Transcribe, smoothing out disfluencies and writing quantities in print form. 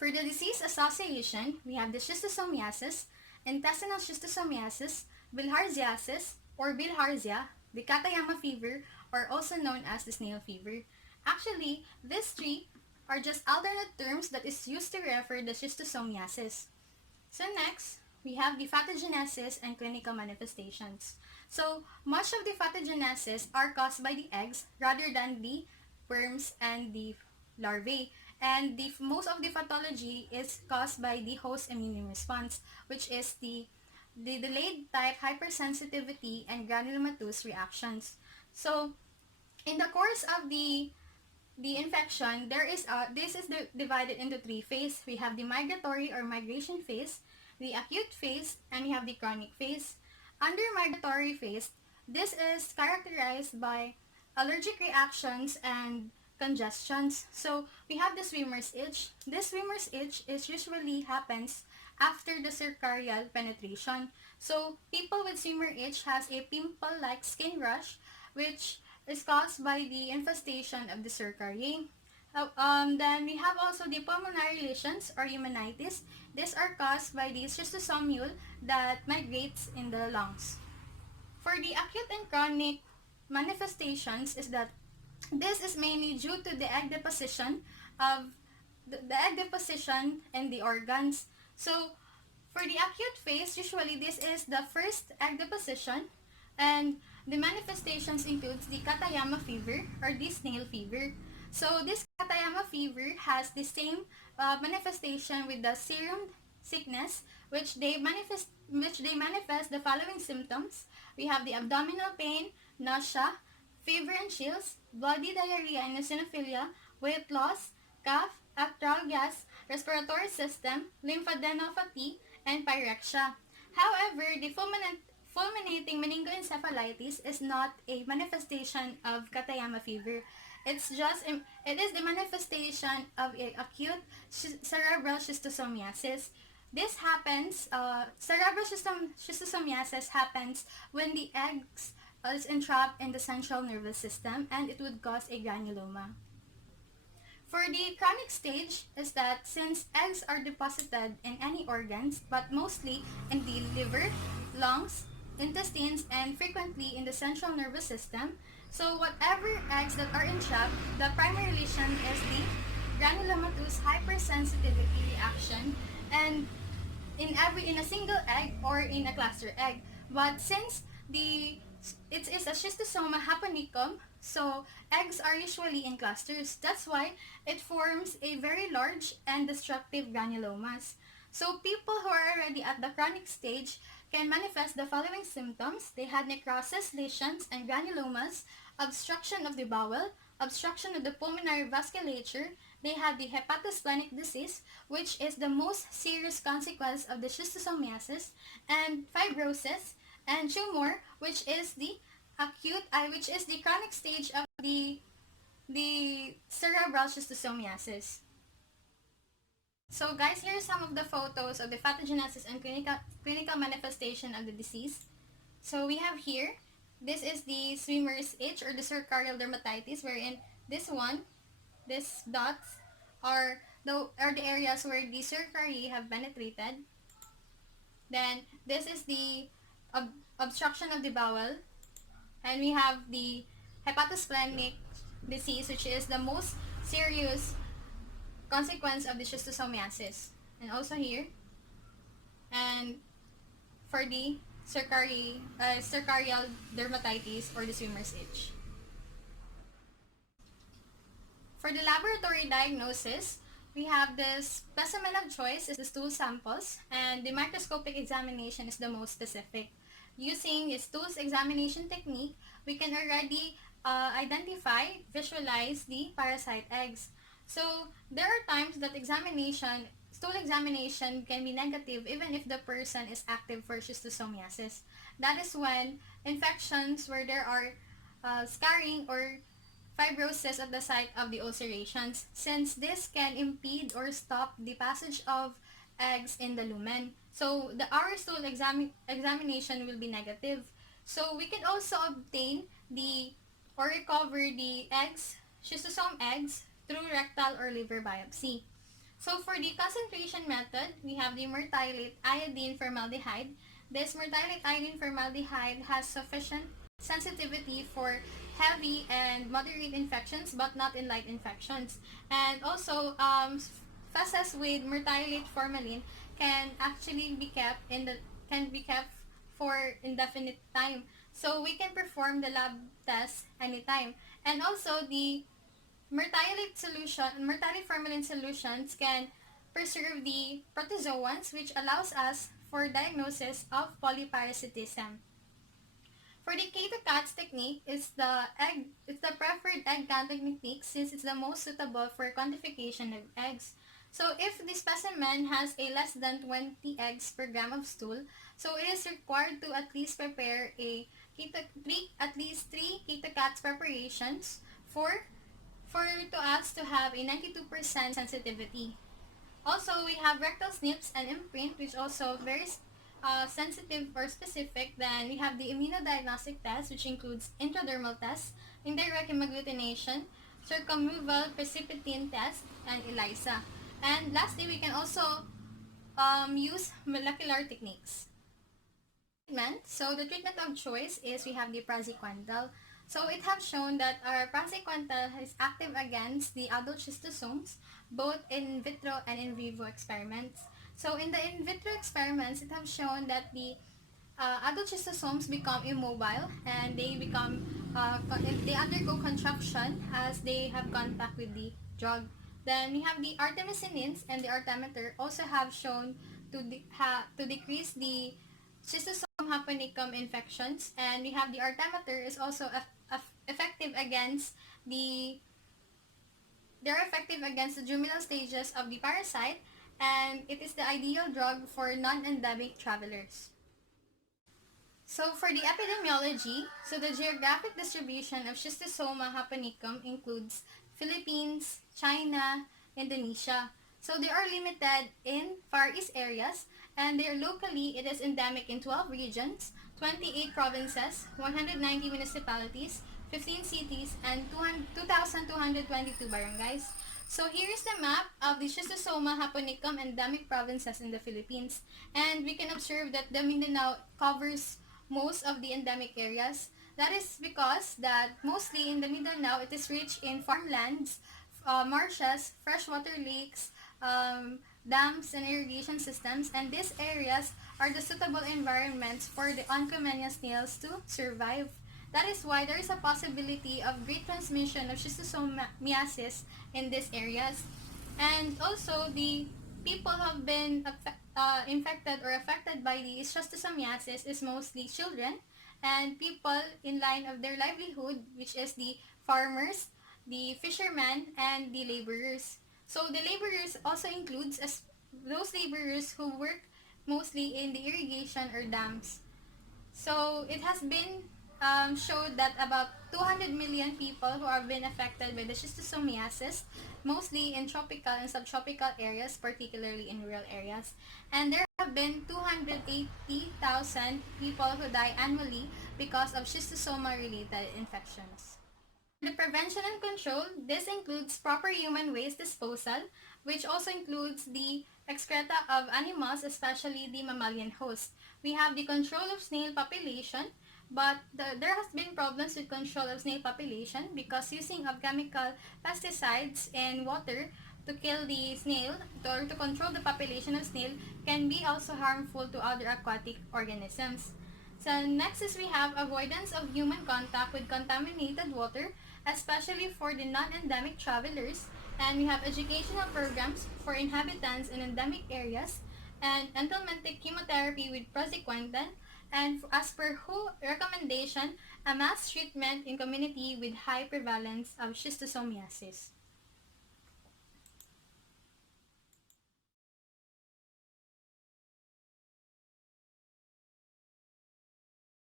For the disease association, we have the schistosomiasis, intestinal schistosomiasis, bilharziasis or bilharzia, the Katayama fever, or also known as the snail fever. Actually, these three are just alternate terms that is used to refer the schistosomiasis. So next, we have the pathogenesis and clinical manifestations. So much of the pathogenesis are caused by the eggs rather than the worms and the larvae. And most of the pathology is caused by the host immune response, which is the delayed type hypersensitivity and granulomatous reactions. So in the course of the infection, this is divided into three phases. We have the migratory or migration phase, the acute phase, and we have the chronic phase. Under migratory phase, this is characterized by allergic reactions and congestions. So we have the swimmer's itch. This swimmer's itch usually happens after the cercarial penetration. So people with swimmer itch has a pimple-like skin rash, which is caused by the infestation of the cercariae. Then we have also the pulmonary lesions or pneumonitis. These are caused by the schistosomule that migrates in the lungs. For the acute and chronic manifestations is that this is mainly due to the egg deposition of the egg deposition in the organs. So for the acute phase, usually this is the first egg deposition, and the manifestations includes the Katayama fever or the snail fever. So this Katayama fever has the same manifestation with the serum sickness, which they manifest the following symptoms. We have the abdominal pain, nausea, fever and chills, bloody diarrhea and eosinophilia, weight loss, cough, astral gas, respiratory system, lymphadenopathy, and pyrexia. However, the fulminating meningoencephalitis is not a manifestation of Katayama fever. It is the manifestation of acute cerebral schistosomiasis. This happens, cerebral schistosomiasis happens when the eggs is entrapped in the central nervous system, and it would cause a granuloma. For the chronic stage is that since eggs are deposited in any organs, but mostly in the liver, lungs, intestines, and frequently in the central nervous system, so whatever eggs that are entrapped, the primary lesion is the granulomatous hypersensitivity reaction, and in a single egg or in a cluster egg. But since it is a schistosoma haponicum, so eggs are usually in clusters. That's why it forms a very large and destructive granulomas. So people who are already at the chronic stage can manifest the following symptoms. They had necrosis, lesions, and granulomas, obstruction of the bowel, obstruction of the pulmonary vasculature. They have the hepatosplenic disease, which is the most serious consequence of the schistosomiasis, and fibrosis, and tumor, which is the chronic stage of the cerebral schistosomiasis. So guys, here are some of the photos of the pathogenesis and clinical manifestation of the disease. So we have here, this is the swimmer's itch or the cercarial dermatitis, wherein these dots are the areas where the cercariae have penetrated. Then this is the obstruction of the bowel, and we have the hepatosplenic disease, which is the most serious consequence of the schistosomiasis. And also here, and for the cercarial dermatitis or the swimmer's itch. For the laboratory diagnosis, we have this specimen of choice is the stool samples, and the microscopic examination is the most specific. Using the stools examination technique, we can already visualize the parasite eggs. So there are times that stool examination can be negative even if the person is active for schistosomiasis. That is when infections where there are scarring or fibrosis at the site of the ulcerations, since this can impede or stop the passage of eggs in the lumen. So our stool examination will be negative. So we can also obtain or recover the schistosome eggs through rectal or liver biopsy. So for the concentration method, we have the methylate iodine formaldehyde. This methylate iodine formaldehyde has sufficient sensitivity for heavy and moderate infections but not in light infections. And also, feces with methylate formalin can actually be kept for indefinite time. So we can perform the lab test anytime. And also the methylate formalin solutions can preserve the protozoans, which allows us for diagnosis of polyparasitism. For the K2CATS technique, it's the preferred egg counting technique since it's the most suitable for quantification of eggs. So if the specimen has a less than 20 eggs per gram of stool, so it is required to at least prepare at least 3 K2CATS preparations for to us to have a 92% sensitivity. Also, we have rectal snips and imprint, which also very sensitive or specific. Then we have the immunodiagnostic test, which includes intradermal tests, indirect hemagglutination, circumluval precipitin test, and ELISA. And lastly, we can also use molecular techniques. So the treatment of choice is we have the praziquantel. So it has shown that our praziquantel is active against the adult schistosomes, both in vitro and in vivo experiments. So in the in vitro experiments, it has shown that the adult schistosomes become immobile and they undergo contraction as they have contact with the drug. Then we have the artemisinins and the artemether also have shown to decrease the schistosome hapanicum infections, and we have the artemether is also effective against they're effective against the juvenile stages of the parasite, and it is the ideal drug for non-endemic travelers. So for the epidemiology, so the geographic distribution of Schistosoma japonicum includes Philippines, China, Indonesia. So they are limited in Far East areas, and they are locally it is endemic in 12 regions, 28 provinces, 190 municipalities, 15 cities, and 2,222 barangays. So here is the map of the Schistosoma japonicum endemic provinces in the Philippines, and we can observe that the Mindanao covers most of the endemic areas. That is because that mostly in the Mindanao it is rich in farmlands, marshes, freshwater lakes, dams, and irrigation systems, and these areas are the suitable environments for the Oncomenia snails to survive. That is why there is a possibility of great transmission of schistosomiasis in these areas. And also, the people who have been infected or affected by the schistosomiasis is mostly children and people in line of their livelihood, which is the farmers, the fishermen, and the laborers. So the laborers also includes as those laborers who work mostly in the irrigation or dams. So it has been showed that about 200 million people who have been affected by the schistosomiasis, mostly in tropical and subtropical areas, particularly in rural areas. And there have been 280,000 people who die annually because of schistosoma-related infections. The prevention and control, this includes proper human waste disposal, which also includes the excreta of animals, especially the mammalian host. We have the control of snail population, but there has been problems with control of snail population because using of chemical pesticides in water to kill the snail or to control the population of snail can be also harmful to other aquatic organisms. So next is we have avoidance of human contact with contaminated water, especially for the non-endemic travelers, and we have educational programs for inhabitants in endemic areas, and anthelmintic chemotherapy with praziquantel, and as per WHO recommendation, a mass treatment in community with high prevalence of schistosomiasis.